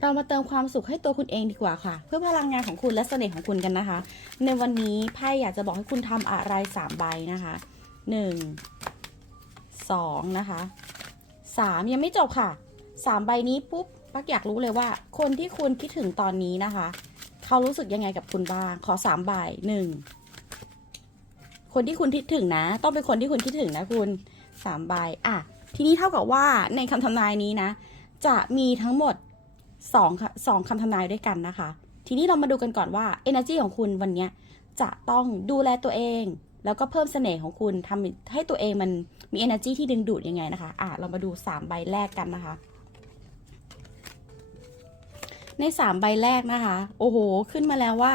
เรามาเติมความสุขให้ตัวคุณเองดีกว่าค่ะ เพื่อพลังงานของคุณและเสน่ห์ของคุณกันนะคะ ในวันนี้ไพ่อยากจะบอกให้คุณทำอะไรสามใบนะคะหนึ่งสองนะคะสามยังไม่จบค่ะสามใบนี้ปุ๊บปักอยากรู้เลยว่า คนที่คุณคิดถึงตอนนี้นะคะ เขารู้สึกยังไงกับคุณบ้าง ขอสามใบหนึ่งคนที่คุณคิดถึงนะ ต้องเป็นคนที่คุณคิดถึงนะคุณสามใบอะทีนี้เท่ากับว่าในคำทำนายนี้นะ จะมีทั้งหมด สองค่ะสองคำทำนายด้วยกันนะคะ ทีนี้เรามาดูกันก่อนว่า energy ของคุณวันนี้จะต้องดูแลตัวเอง แล้วก็เพิ่มเสน่ห์ของคุณทำให้ตัวเองมันมี energy ที่ดึงดูดยังไงนะคะ อะ เรามาดู 3 ใบแรกกันนะคะ ใน 3 ใบแรกนะคะ โอ้โห ขึ้นมาแล้วว่า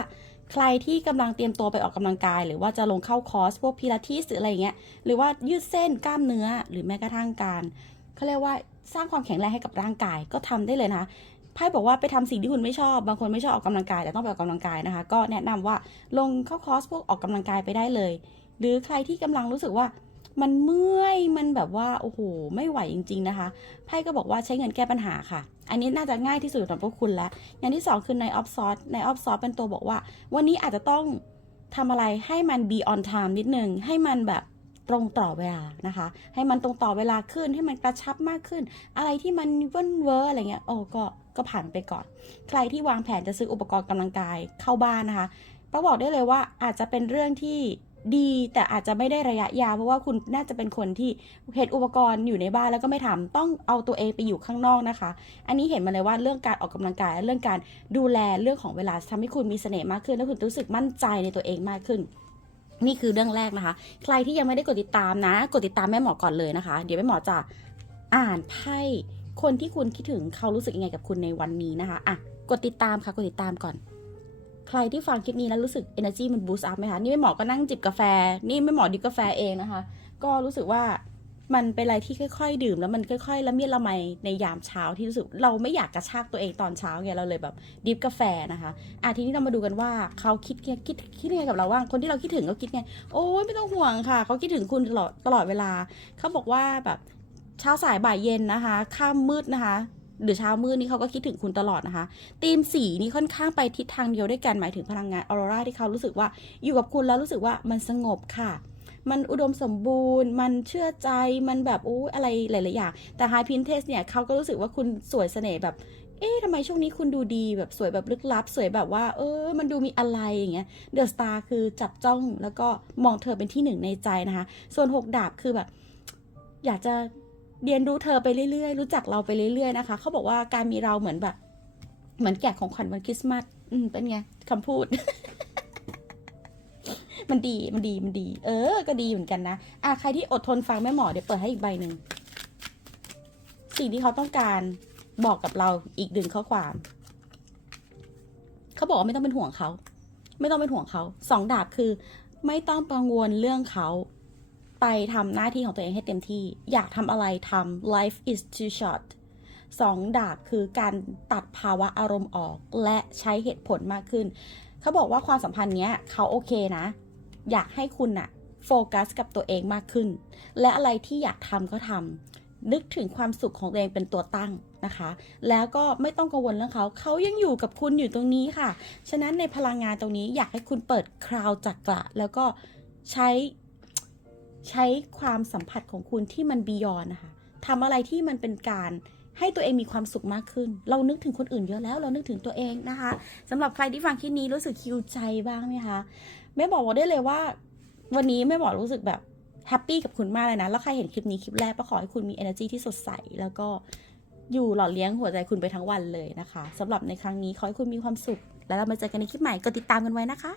ใครที่กำลังเตรียมตัวไปออกกำลังกาย หรือว่าจะลงเข้าคอร์สพวกพิลาทิสหรืออะไรอย่างเงี้ย หรือว่ายืดเส้นกล้ามเนื้อ หรือแม้กระทั่งการเขาเรียกว่าสร้างความแข็งแรงให้กับร่างกายก็ทำได้เลยนะคะ ไพ่บอกว่าไปทำสิ่งที่คุณไม่ชอบ บางคนไม่ชอบออกกำลังกายแต่ต้องไปออกกำลังกายนะคะ ก็แนะนำว่าลงเข้าคอร์สพวกออกกำลังกายไปได้เลย หรือใครที่กำลังรู้สึกว่ามันเมื่อยมันแบบว่าโอ้โหไม่ไหวจริง ๆนะคะไพ่ก็บอกว่าใช้เงินแก้ปัญหาค่ะ อันนี้น่าจะง่ายที่สุดสำหรับพวกคุณแล้ว อย่างที่สองคือในออฟซอสในออฟซอสเป็นตัวบอกว่า วันนี้อาจจะต้องทำอะไรให้มัน be on time นิดนึงให้มันแบบ ตรงต่อเวลานะคะ ให้มันตรงต่อเวลาขึ้นให้มันกระชับมากขึ้น อะไรที่มันเว่นเวอร์อะไรเงี้ยโอ้ก็ก็ผ่านไปก่อน ใครที่วางแผนจะซื้ออุปกรณ์กำลังกายเข้าบ้านนะคะป้าบอกได้เลยว่าอาจจะเป็นเรื่องที่ดีแต่อาจจะไม่ได้ระยะยาวเพราะว่าคุณน่าจะเป็นคนที่เห็นอุปกรณ์อยู่ในบ้านแล้วก็ไม่ทำต้องเอาตัวเองไปอยู่ข้างนอกนะคะ อันนี้เห็นมาเลยว่าเรื่องการออกกำลังกายและเรื่องการดูแลเรื่องของเวลาทำให้คุณมีเสน่ห์มากขึ้น และคุณรู้สึกมั่นใจในตัวเองมากขึ้น นี่คือเรื่องแรกนะคะ ใครที่ยังไม่ได้กดติดตามนะ กดติดตามแม่หมอก่อนเลยนะคะ เดี๋ยวแม่หมอจะอ่านไพ่คนที่คุณคิดถึงเขารู้สึกยังไงกับคุณในวันนี้นะคะอะกดติดตามค่ะกดติดตามก่อน ใครที่ฟังคลิปนี้แล้วรู้สึก energy มัน boost up ไหมคะนี่แม่หมอก็นั่งจิบกาแฟ นี่แม่หมอดิบกาแฟเองนะคะ ก็รู้สึกว่า มันเป็นอะไรที่ค่อย ๆ ดื่มแล้วมันค่อยๆละเมียดละไมในยามเช้าที่รู้สึกเราไม่อยากกระชากตัวเองตอนเช้าไงเราเลยแบบดิบกาแฟนะคะอะทีนี้เรามาดูกันว่าเขาคิดไงคิดคิดยังไงกับเราว่างคนที่เราคิดถึงเขาคิดไงโอ้ยไม่ต้องห่วงค่ะเขาคิดถึงคุณตลอดตลอดเวลาเขาบอกว่าแบบเช้าสายบ่ายเย็นนะคะค่ำมืดนะคะหรือเช้ามืดนี่เขาก็คิดถึงคุณตลอดนะคะธีมสีนี่ค่อนข้างไปทิศทางเดียวด้วยกันหมายถึงพลังงานออโรราที่เขารู้สึกว่าอยู่กับคุณแล้วรู้สึกว่ามันสงบค่ะ มันอุดมสมบูรณ์ มันเชื่อใจมันแบบอู้อะไรหลายๆอย่างแต่ไฮพินเทสเนี่ยเขาก็รู้สึกว่าคุณสวยเสน่ห์แบบเอ๊ะทำไมช่วงนี้คุณดูดีแบบสวยแบบลึกลับ สวยแบบว่า เออ มันดูมีอะไรอย่างเงี้ยเดอะสตาร์คือจับจ้องแล้วก็มองเธอเป็นที่หนึ่งในใจนะคะ ส่วนหกดาบคือแบบ อยากจะเรียนรู้เธอไปเรื่อยๆ รู้จักเราไปเรื่อยๆนะคะ เขาบอกว่าการมีเราเหมือนแบบ เหมือนแกะของขวัญวันคริสต์มาสอืมเป็นไงคำพูด มันดีมันดีมันดี เออ ก็ดีเหมือนกันนะอะใครที่อดทนฟังแม่หมอเดี๋ยวเปิดให้อีกใบหนึ่งสิ่งที่เขาต้องการบอกกับเราอีกหนึ่งข้อความ เขาบอกว่าไม่ต้องเป็นห่วงเขา ไม่ต้องเป็นห่วงเขาสองดาบคือ ไม่ต้องกังวลเรื่องเขาไปทำหน้าที่ของตัวเองให้เต็มที่ อยากทำอะไรทำ life is too short สองดาบคือการตัดภาวะอารมณ์ออกและใช้เหตุผลมากขึ้น เขาบอกว่าความสัมพันธ์เนี้ยเขาโอเคนะ อยากให้คุณน่ะโฟกัสกับตัวเองมากขึ้น และอะไรที่อยากทำก็ทำนึกถึงความสุขของตัวเองเป็นตัวตั้งนะคะ แล้วก็ไม่ต้องกังวลเรื่องเขา เขายังอยู่กับคุณอยู่ตรงนี้ค่ะ ฉะนั้นในพลังงานตรงนี้อยากให้คุณเปิดคราวจักระแล้วก็ใช้ใช้ความสัมผัสของคุณที่มันบียอนนะคะทำอะไรที่มันเป็นการให้ตัวเองมีความสุขมากขึ้น เรานึกถึงคนอื่นเยอะแล้ว เรานึกถึงตัวเองนะคะสำหรับใครที่ฟังคลิปนี้รู้สึกคิวใจบ้างไหมคะ แม่บอกว่าได้เลยว่า วันนี้แม่บอกรู้สึกแบบแฮปปี้กับคุณมากเลยนะ แล้วใครเห็นคลิปนี้คลิปแรกก็ขอให้คุณมี energy ที่สดใส แล้วก็อยู่หล่อเลี้ยงหัวใจคุณไปทั้งวันเลยนะคะสำหรับในครั้งนี้ขอให้คุณมีความสุข แล้วเรามาเจอกันในคลิปใหม่กดติดตามกันไว้นะคะ